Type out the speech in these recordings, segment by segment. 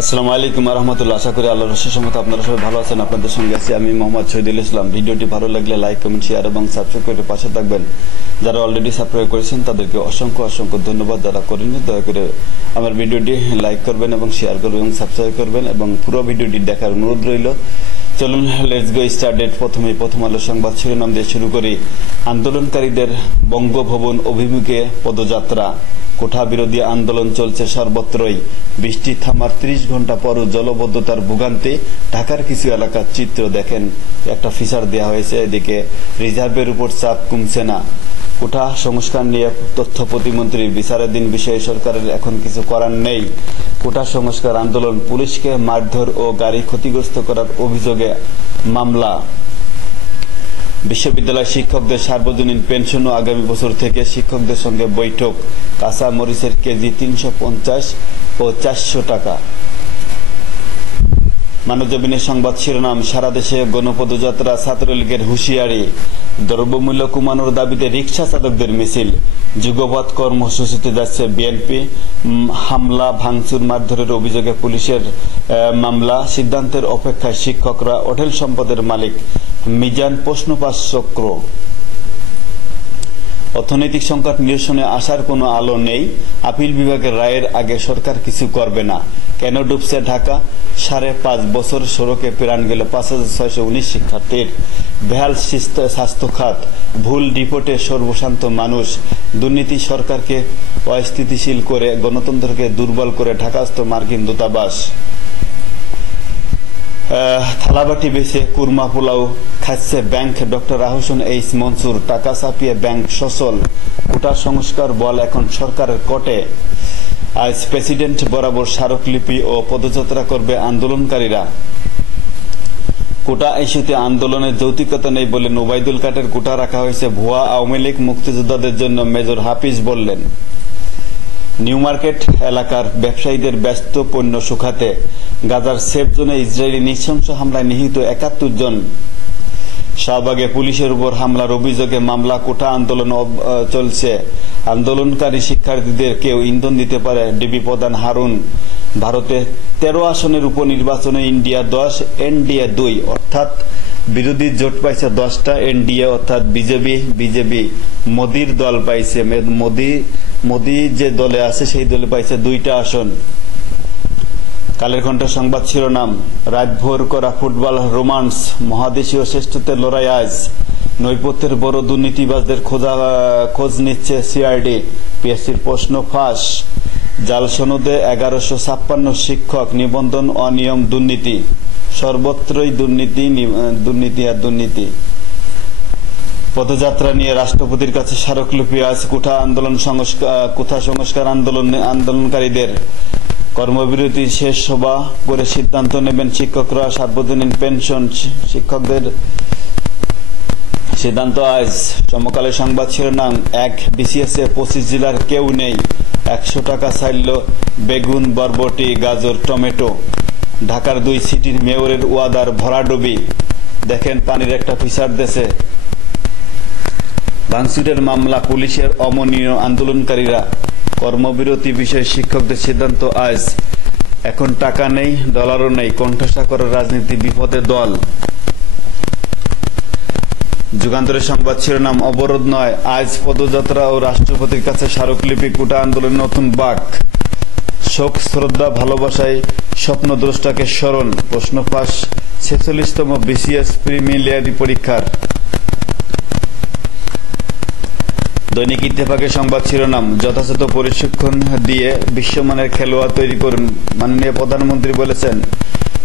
আসসালামু আলাইকুম রহমতুল্লাহ। আশা করি আল্লাহর অশেষ রহমতে আপনারা সবাই ভালো আছেন। আপনাদের সঙ্গে আছি আমি মোহাম্মদ শহীদুল ইসলাম। ভিডিওটি ভালো লাগলে লাইক, কমেন্ট, শেয়ার এবং সাবস্ক্রাইব করে পাশে থাকবেন। যারা অলরেডি সাবস্ক্রাইব করেছেন তাদেরকে অসংখ্য অসংখ্য ধন্যবাদ। যারা করেননি দয়া করে আমার ভিডিওটি লাইক করবেন এবং শেয়ার করবেন এবং সাবস্ক্রাইব করবেন এবং পুরো ভিডিওটি দেখার অনুরোধ রইল। চলুন লেটস গো স্টার্টেড। প্রথম আলো সংবাদ শিরোনাম দিয়ে শুরু করি। আন্দোলনকারীদের বঙ্গভবন অভিমুখে পদযাত্রা। কোঠা বিরোধী আন্দোলন চলছে সর্বত্রই। বৃষ্টি থামার ৩০ ঘন্টা পরও জলবদ্ধতার ভোগান্তি। ঢাকার কিছু এলাকার চিত্র দেখেন, একটা ফিচার দেওয়া হয়েছে। এদিকে রিজার্ভের উপর চাপ কমছে না। কোঠা সংস্কার নিয়ে তথ্য প্রতিমন্ত্রীর বিচারাধীন বিষয়ে সরকারের এখন কিছু করার নেই। কোঠা সংস্কার আন্দোলন, পুলিশকে মারধর ও গাড়ি ক্ষতিগ্রস্ত করার অভিযোগে মামলা। বিশ্ববিদ্যালয় শিক্ষকদের সার্বজনীন পেনশনও আগামী বছর থেকে শিক্ষকদের সঙ্গে বৈঠক। কাঁচা মরিচের কেজি ৩৫০ ও ৪০০ টাকা। মানবজমিনের সংবাদ শিরোনাম, সারা দেশে গণপদযাত্রা, ছাত্রলীগের হুঁশিয়ারি। দ্রব্যমূল্য কমানোর দাবিতে রিকশা চালকদের মিছিল। যুগপৎ কর্মসূচিতে যাচ্ছে বিএনপি। হামলা, ভাঙচুর, মারধরের অভিযোগে পুলিশের মামলা। সিদ্ধান্তের অপেক্ষায় শিক্ষকরা। হোটেল সম্পদের মালিক মিজান প্রশ্নপাশ চক্র। অর্থনৈতিক সংকট নিরসনে আসার কোনো আলো নেই। আপিল বিভাগের রায়ের আগে সরকার কিছু করবে না। কেন ডুবছে ঢাকা? ৫.৫ বছর সড়কে প্রাণ গেল ৫,৬১৯ শিক্ষার্থীর। বেহাল স্বাস্থ্য খাত, ভুল রিপোর্টে সর্বশান্ত মানুষ। দুর্নীতি সরকারকে অস্থিতিশীল করে, গণতন্ত্রকে দুর্বল করে ঢাকাস্থ মার্কিন দূতাবাস। থালাবাটি বেছে কুরমা পোলাও খাচ্ছে bank. Doctor Ahsan H Mansur. টাকা ছাপিয়ে ব্যাংক সচল। কোটা সংস্কার বল এখন সরকারের কোর্টে। আজ প্রেসিডেন্ট বরাবর স্মারকলিপি ও পদযাত্রা করবে আন্দোলনকারীরা। কোটা ইস্যুতে আন্দোলনের যৌক্তিকতা নেই বলে ওবায়দুল কাদের কোটা রাখা হয়েছে ভুয়া আওয়ামী লীগ মুক্তিযোদ্ধাদের জন্য, মেজর হাফিজ বললেন। নিউ মার্কেট এলাকার ব্যবসায়ীদের ব্যস্ত পণ্য শুকাতে। গাজার সেফ জোনে ইসরায়েলি নৃশংস হামলায় নিহত ৭১ জন। শাহবাগে পুলিশের উপর হামলার অভিযোগে মামলা। কোটা আন্দোলন চলছে। আন্দোলনকারী শিক্ষার্থীদের কেউ ইন্ধন দিতে পারে, ডিবি প্রধান হারুন। ভারতে ১৩ আসনের উপনির্বাচনে ইন্ডিয়া ১০, এনডিএ ২, অর্থাৎ বিরোধী জোট পাইছে ১০টা, এনডিএ অর্থাৎ বিজেপি মোদির দল পাইছে, মোদি যে দলে আছে সেই দলে পাইছে ২টা আসন। কালের কণ্ঠ সংবাদ শিরোনাম, রাতভর করা ফুটবল রোমান্স। মহাদেশীয় শ্রেষ্ঠত্বের লড়াই আজ। নৈপথ্যের বড় দুর্নীতিবাজদের খোঁজ নিচ্ছে সিআইডি। পিএসসির প্রশ্ন ফাঁস। জাল সনদে ১১৫৬ শিক্ষক নিবন্ধন, অনিয়ম, দুর্নীতি। সর্বত্রই দুর্নীতি। পদযাত্রা নিয়ে রাষ্ট্রপতির কাছে স্মারকলিপি আজ। কোঠা সংস্কার আন্দোলনকারীদের। কর্মবিরতি শেষ সভা করে সিদ্ধান্ত নেবেন শিক্ষকরা। সার্বজনীন পেনশন শিক্ষকদের সিদ্ধান্ত আজ। সমকালের সংবাদ শিরোনাম, এক বিসিএস এ ২৫ জেলার কেউ নেই। ১০০ টাকা চাইল বেগুন, বরবটি, গাজর, টমেটো। ঢাকার ২ সিটির মেয়রের ওয়াদার ভরাডুবি। দেখেন পানির একটা ফিচার দেশে। ভাঙচুরের মামলা, পুলিশের অমনীয় আন্দোলনকারীরা। কর্মবিরতি বিষয়ে শিক্ষকদের সিদ্ধান্ত আজ। এখন টাকা নেই, ডলারও নেই। কণ্ঠসা করার রাজনীতি, বিপদে দল। যুগান্তরের সংবাদ শিরোনাম, অবরোধ নয় আজ পদযাত্রা ও রাষ্ট্রপতির কাছে স্মারকলিপি। কোটা আন্দোলনের নতুন বাক। শোক, শ্রদ্ধা, ভালোবাসায় স্বপ্নদ্রষ্টাকে স্মরণ। প্রশ্ন ফাঁস ৪৬তম বিসিএস প্রিলিমিনারি পরীক্ষার। দৈনিক ইত্তেফাকের সংবাদ শিরোনাম, যথাযথ প্রশিক্ষণ দিয়ে বিশ্বমানের খেলোয়াড় তৈরি করুন। মাননীয় প্রধানমন্ত্রী বলেছেন।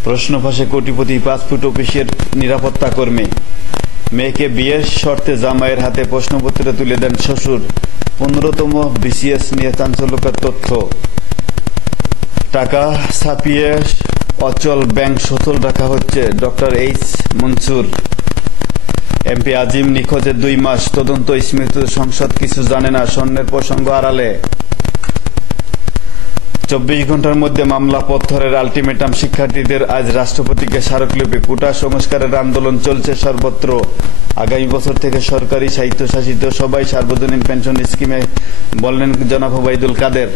প্রশ্ন ফাঁসে কোটিপতি, পাসপোর্ট অফিসের নিরাপত্তা কর্মী। মেয়েকে বিয়ের শর্তে জামাইয়ের হাতে প্রশ্নপত্র তুলে দেন শ্বশুর। ১৫তম বিসিএস নিয়ে চাঞ্চল্যকর তথ্য। টাকা ছাপিয়ে অচল ব্যাংক সচল রাখা হচ্ছে। Doctor H Mansur. এমপি আজিম নিখোঁজের ২ মাস, তদন্ত স্মৃত। সংসদ কিছু জানে না, স্বর্ণের প্রসঙ্গ আড়ালে। ২৪ ঘন্টার মধ্যে মামলা প্রত্যাহারের আলটিমেটাম শিক্ষার্থীদের। আজ রাষ্ট্রপতিকে স্মারকলিপি। কোটা সংস্কারের আন্দোলন চলছে সর্বত্র। আগামী বছর থেকে সরকারি স্বায়ত্তশাসিত সবাই সার্বজনীন পেনশন স্কিমে, বললেন জনাব ওবায়দুল কাদের।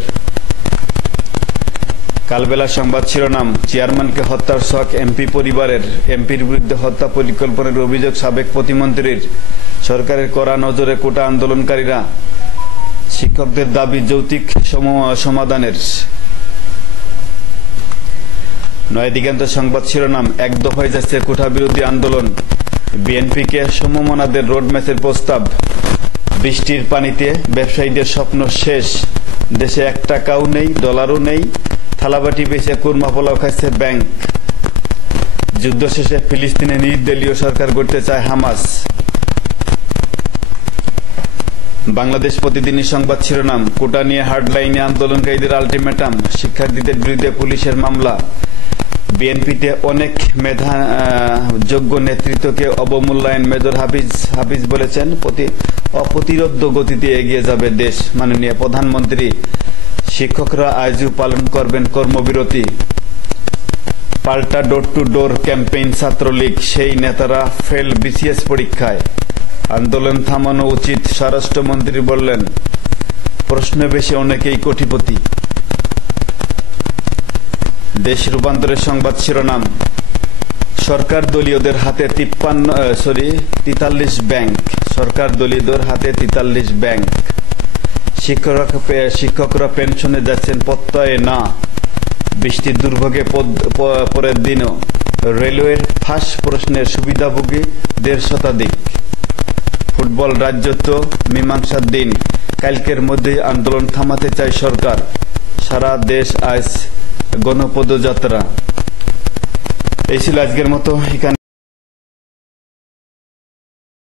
কালবেলা সংবাদ শিরোনাম, চেয়ারম্যানকে হত্যার শখ এমপি পরিবারের, এমপির বিরুদ্ধে হত্যা পরিকল্পনার অভিযোগ সাবেক প্রতিমন্ত্রীর, সরকারের কড়া নজরে কোটা আন্দোলনকারীরা, শিক্ষকদের দাবি যৌক্তিক সমাধানের। নয় দিগন্ত সংবাদ শিরোনাম, এক দফায় যাচ্ছে কোটা বিরোধী আন্দোলন, বিএনপিকে সমমনাদের রোডম্যাপের প্রস্তাব, বৃষ্টির পানিতে ব্যবসায়ীদের স্বপ্ন শেষ, দেশে 1 টাকাও নেই, ডলারও নেই, থালাবাটি বেচে কুরমা পোলাও খাচ্ছে ব্যাংক, যুদ্ধ শেষে ফিলিস্তিনে নির্দলীয় সরকার গড়তে চায় হামাস। বাংলাদেশ প্রতিদিনের সংবাদ শিরোনাম, কোটা নিয়ে হার্ডলাইনে আন্দোলনকারীদের আলটিমেটাম, শিক্ষার্থীদের বিরুদ্ধে পুলিশের মামলা, বিএনপিতে অনেক যোগ্য নেতৃত্বকে অবমূল্যায়ন, মেজর হাফিজ বলেছেন অপ্রতিরোধ্য গতিতে এগিয়ে যাবে দেশ, মাননীয় প্রধানমন্ত্রী। শিক্ষকরা আজও পালন করবেন কর্মবিরতি। পাল্টা door to door campaign Chhatra League, সেই নেতারা ফেল বিসিএস পরীক্ষায়, আন্দোলন থামানো উচিত, স্বরাষ্ট্রমন্ত্রী বললেন, প্রশ্ন বেশি অনেকেই কোটিপতি। দেশ রূপান্তরের সংবাদ শিরোনাম, সরকার দলীয়দের হাতে 43 ব্যাংক, সরকার দলীয়দের হাতে 43 ব্যাংক, শিক্ষকরা পেনশনে যাচ্ছেন প্রত্যয়ে না, বৃষ্টির দুর্ভোগে পরের দিনও, রেলওয়ের ফাঁস প্রশ্নের সুবিধাভোগী 1.5 শতাধিক, ফুটবল রাজ্যত্ব মীমাংসার দিন, কালকের মধ্যেই আন্দোলন থামাতে চায় সরকার, সারা দেশ আজ গণপদযাত্রা। এই ছিল আজকের মতো। এখানে